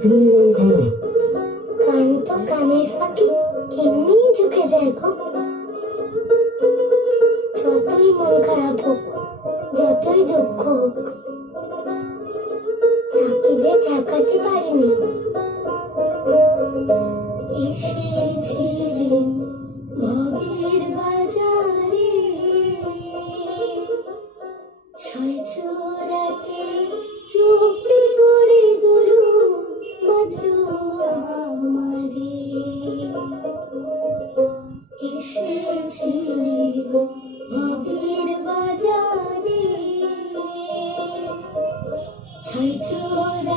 ফিরে এলেন ঘরে। কান তো কানের ফাঁকে এমনিই ঢুকে যায় গো। যতই মন খারাপ হোক, যতই দুঃখ হোক, তাকে যে ঠেকাতে পারিনি। এসেছিলেন ভবের বাজারে, ছয় চোরাতে চুপি করে গরু বাঁধলো আমারে। এসেছিলেন ভবের বাজারে, ছয় চোরাতে